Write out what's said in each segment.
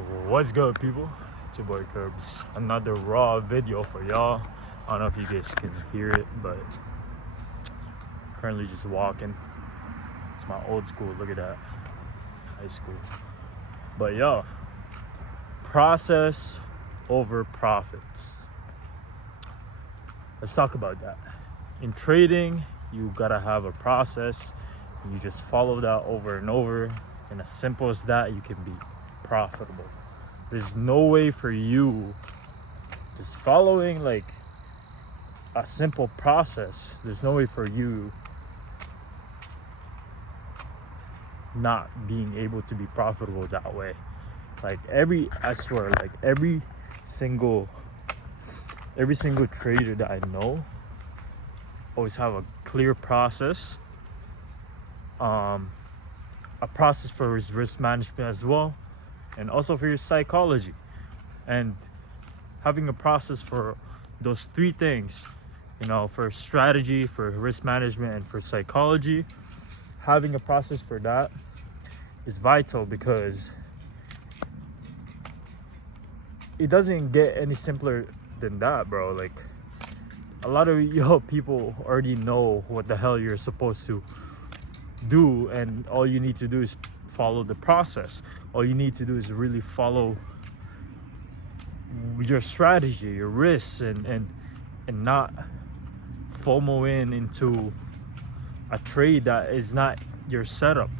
What's good, people? It's your boy Curbs. Another raw video for y'all. I don't know if you guys can hear it, but currently just walking. It's my old school. Look at that, high school. But yo, process over profits. Let's talk about that. In trading, you gotta have a process. You just follow that over and over, and as simple as that, you can be profitable. There's no way for you just following like a simple process. There's no way for you not being able to be profitable that way. I swear, like every single trader that I know always have a clear process, a process for his risk management as well, and also for your psychology. And having a process for those three things, for strategy, for risk management, and for psychology, having a process for that is vital, because it doesn't get any simpler than that, bro. Like, a lot of people already know what the hell you're supposed to do, and all you need to do is follow the process. All you need to do is really follow your strategy, your risks, and not FOMO into a trade that is not your setup,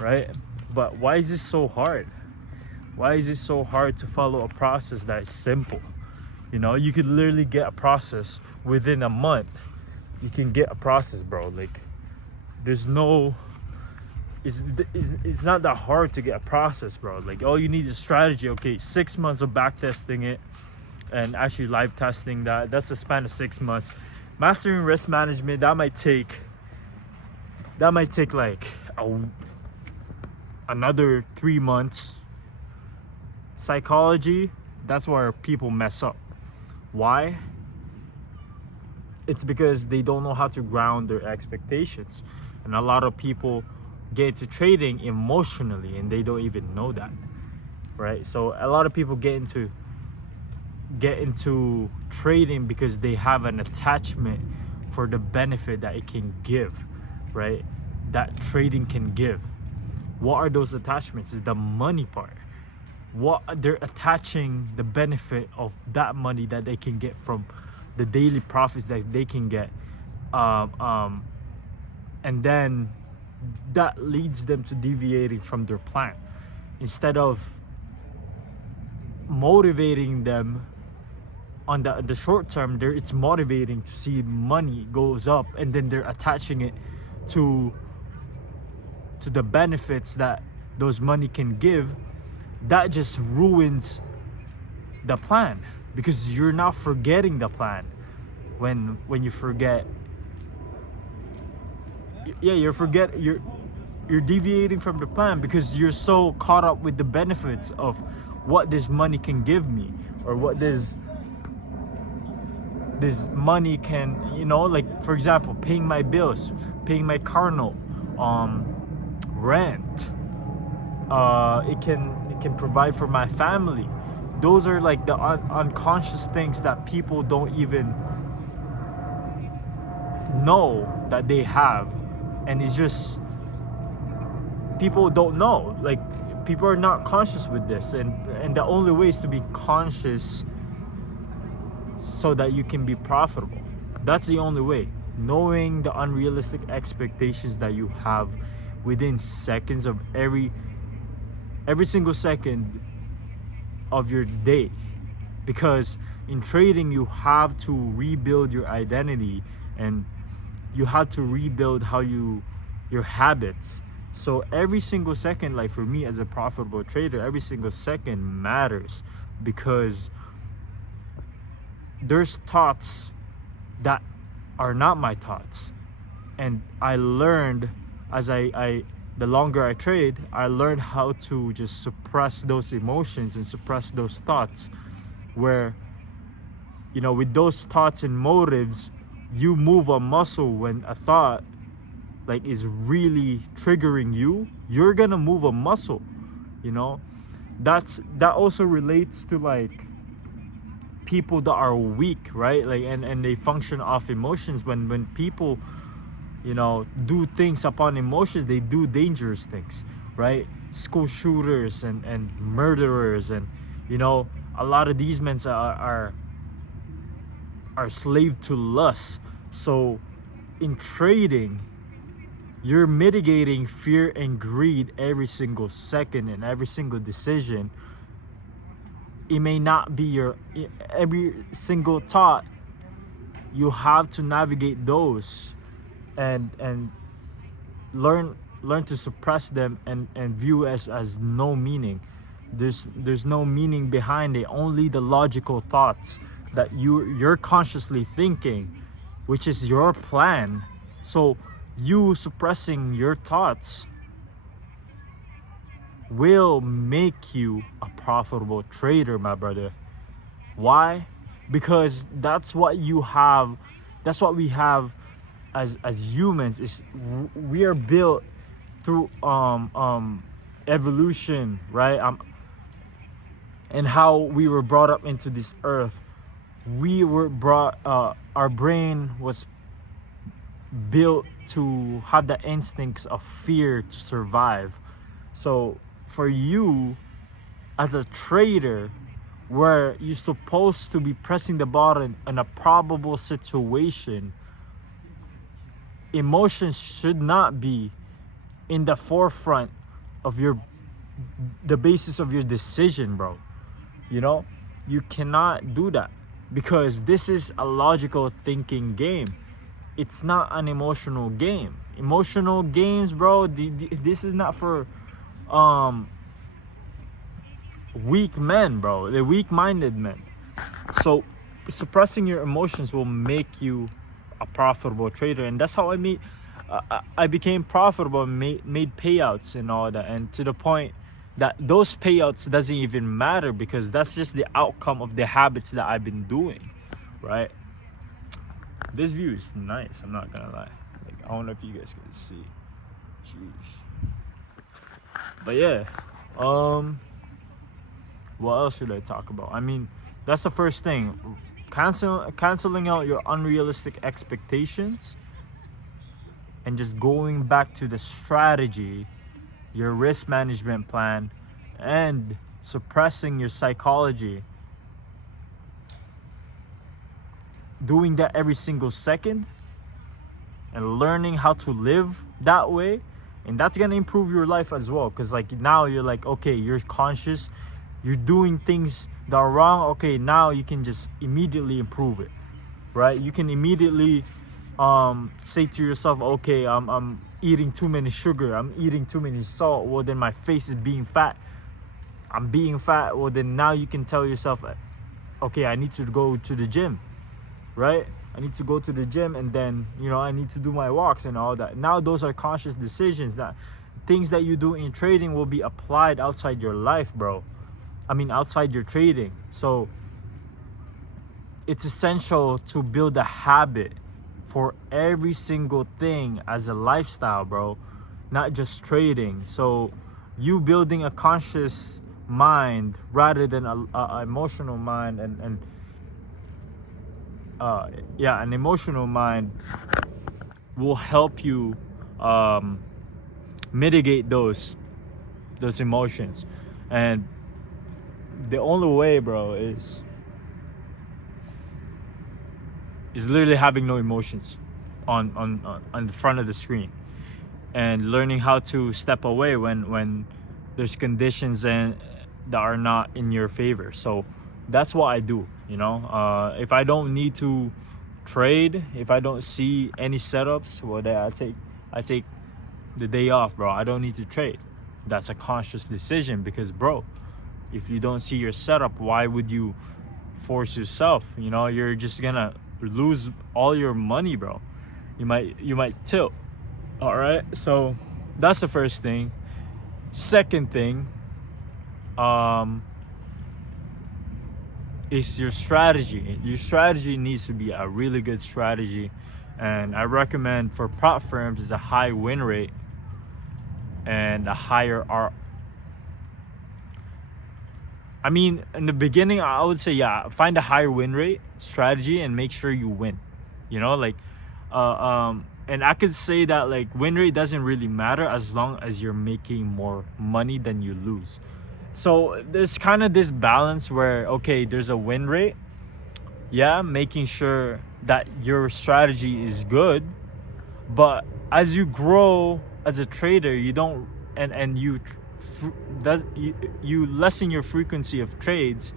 right? But why is this so hard? Why is it so hard to follow a process that is simple? You could literally get a process within a month. You can get a process, bro. Like, there's no, it's not that hard to get a process, bro. Like, all you need is strategy. Okay, 6 months of back testing it and actually live testing that's a span of 6 months. Mastering risk management, that might take like another 3 months. Psychology, that's where people mess up. Why? It's because they don't know how to ground their expectations. And a lot of people get into trading emotionally, and they don't even know that, right? So a lot of people get into trading because they have an attachment for the benefit that it can give, right? That trading can give. What are those attachments? Is the money part. What they're attaching the benefit of that money that they can get from the daily profits that they can get, and then that leads them to deviating from their plan. Instead of motivating them on the short term, it's motivating to see money goes up, and then they're attaching it to the benefits that those money can give. That just ruins the plan, because you're not forgetting the plan. When you forget, you're deviating from the plan because you're so caught up with the benefits of what this money can give me, or what this money can, like, for example, paying my bills, paying my car note, rent. It can provide for my family. Those are like the unconscious things that people don't even know that they have. And it's just, people don't know. Like, people are not conscious with this, and the only way is to be conscious so that you can be profitable. That's the only way. Knowing the unrealistic expectations that you have within seconds of every single second of your day. Because in trading, you have to rebuild your identity, and you have to rebuild your habits. So every single second, like for me as a profitable trader, every single second matters, because there's thoughts that are not my thoughts. And I learned, as the longer I trade, I learned how to just suppress those emotions and suppress those thoughts, where, with those thoughts and motives, you move a muscle. When a thought like is really triggering you, you're gonna move a muscle. that also relates to like people that are weak, right? Like, and they function off emotions. When people, you know, do things upon emotions, they do dangerous things, right? School shooters and murderers, and you know, a lot of these men are slave to lust. So in trading, you're mitigating fear and greed every single second and every single decision. It may not be your every single thought. You have to navigate those and learn to suppress them and view as no meaning. There's no meaning behind it, only the logical thoughts that you're consciously thinking, which is your plan. So you suppressing your thoughts will make you a profitable trader, my brother. Why? Because that's what you have, that's what we have as humans. Is we are built through evolution, right? And how we were brought up into this earth. We were brought our brain was built to have the instincts of fear to survive. So for you as a trader, where you're supposed to be pressing the button in a probable situation, emotions should not be in the forefront of the basis of your decision, bro. You know, you cannot do that, because this is a logical thinking game. It's not an emotional game. Emotional games, bro, this is not for weak men, bro. The weak-minded men. So suppressing your emotions will make you a profitable trader, and that's how I became profitable and made payouts and all that, and to the point that those payouts doesn't even matter, because that's just the outcome of the habits that I've been doing, right? This view is nice, I'm not gonna lie. Like, I don't know if you guys can see. Jeez. But yeah, what else should I talk about? I mean, that's the first thing. Canceling out your unrealistic expectations and just going back to the strategy, your risk management plan, and suppressing your psychology. Doing that every single second and learning how to live that way, and that's gonna improve your life as well. Because like now you're like, okay, you're conscious, you're doing things that are wrong. Okay, now you can just immediately improve it, right? You can immediately say to yourself, okay, I'm eating too many sugar, I'm eating too many salt, well then my face is being fat, I'm being fat. Well then now you can tell yourself, okay, I need to go to the gym, right? I need to go to the gym, and then, you know, I need to do my walks and all that. Now those are conscious decisions. That things that you do in trading will be applied outside your life, bro. I mean, outside your trading. So it's essential to build a habit for every single thing as a lifestyle, bro, not just trading. So you building a conscious mind rather than a emotional mind, and an emotional mind will help you mitigate those emotions. And the only way, bro, is literally having no emotions on the front of the screen, and learning how to step away when there's conditions and that are not in your favor. So that's what I do, you know. If I don't need to trade, if I don't see any setups, well then I take the day off, bro. I don't need to trade. That's a conscious decision, because bro, if you don't see your setup, why would you force yourself? You know, you're just gonna lose all your money, bro. You might tilt. All right, so that's the first thing. Second thing is your strategy. Your strategy needs to be a really good strategy, and I recommend for prop firms is a high win rate and a higher I mean, in the beginning, I would say, yeah, find a higher win rate strategy and make sure you win. You know, like, and I could say that like win rate doesn't really matter as long as you're making more money than you lose. So there's kind of this balance where, okay, there's a win rate, yeah, making sure that your strategy is good, but as you grow as a trader, you don't, and you you lessen your frequency of trades,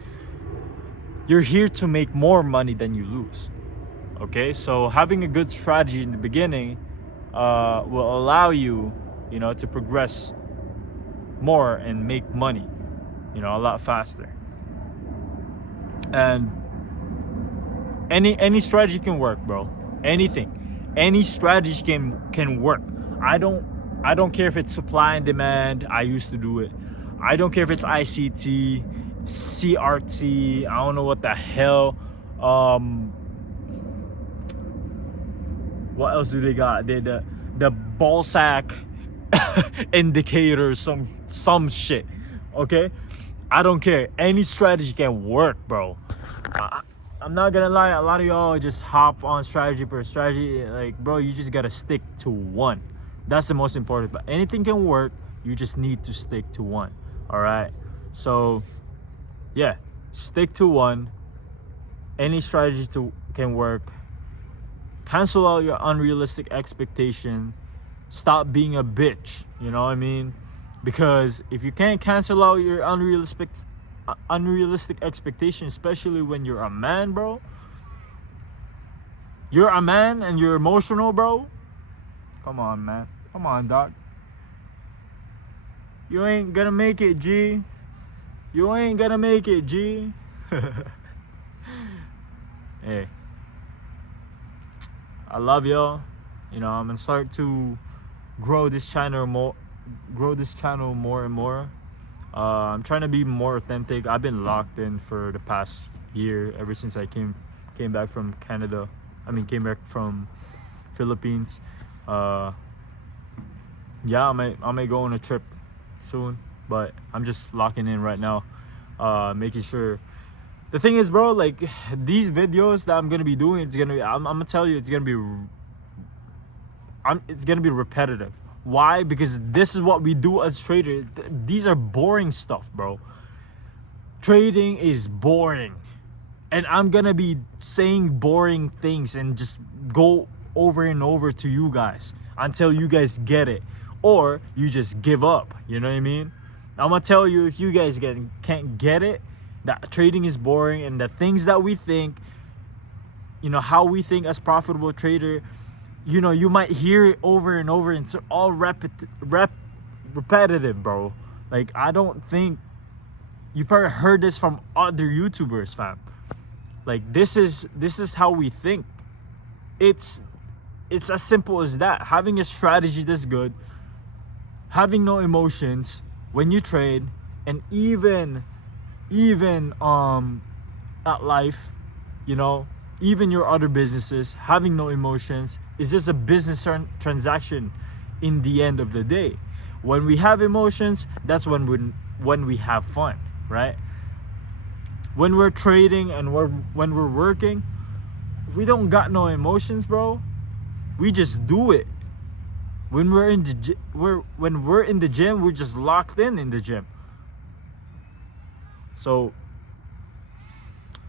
you're here to make more money than you lose. Okay, so having a good strategy in the beginning will allow you, you know, to progress more and make money, you know, a lot faster. And any strategy can work, bro. Any strategy can work. I don't care if it's supply and demand. I used to do it. I don't care if it's ICT, CRT, I don't know what the hell. What else do they got? The ball sack indicator, some shit. Okay, I don't care. Any strategy can work, bro. I'm not gonna lie. A lot of y'all just hop on strategy per strategy. Like, bro, you just gotta stick to one. That's the most important. But anything can work. You just need to stick to one. All right. So, yeah, stick to one. Any strategy can work. Cancel out your unrealistic expectation. Stop being a bitch. You know what I mean? Because if you can't cancel out your unrealistic expectation, especially when you're a man, bro. You're a man and you're emotional, bro. Come on, man. Come on, doc. You ain't gonna make it, G. You ain't gonna make it, G. Hey, I love y'all. You know, I'm gonna start to grow this channel more and more. I'm trying to be more authentic. I've been locked in for the past year, ever since I came back from Canada. Came back from Philippines. Yeah, I may go on a trip soon, but I'm just locking in right now, making sure. The thing is, bro, like these videos that I'm gonna be doing, I'm gonna tell you, it's gonna be repetitive. Why? Because this is what we do as traders. These are boring stuff, bro. Trading is boring, and I'm gonna be saying boring things and just go over and over to you guys until you guys get it, or you just give up. You know what I mean? I'm gonna tell you, if you guys can't get it, that trading is boring, and the things that we think, you know, how we think as profitable trader, you know, you might hear it over and over, and it's all repetitive, bro. Like, I don't think you probably heard this from other YouTubers, fam. Like, this is how we think. It's as simple as that. Having a strategy that's good, having no emotions when you trade, and even at life, you know, even your other businesses, having no emotions is just a business transaction in the end of the day. When we have emotions, that's when we have fun, right? When we're trading and when we're working, we don't got no emotions, bro. We just do it. When we're in the gym, we're just locked in the gym. So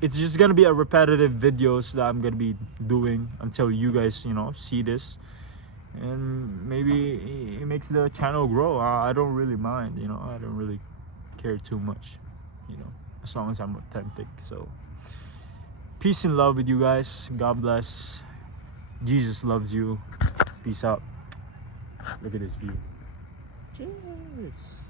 it's just gonna be a repetitive videos that I'm gonna be doing until you guys, you know, see this, and maybe it makes the channel grow. I don't really mind, you know. I don't really care too much, you know, as long as I'm authentic. So peace and love with you guys. God bless. Jesus loves you. Peace out. Look at this view. Cheers.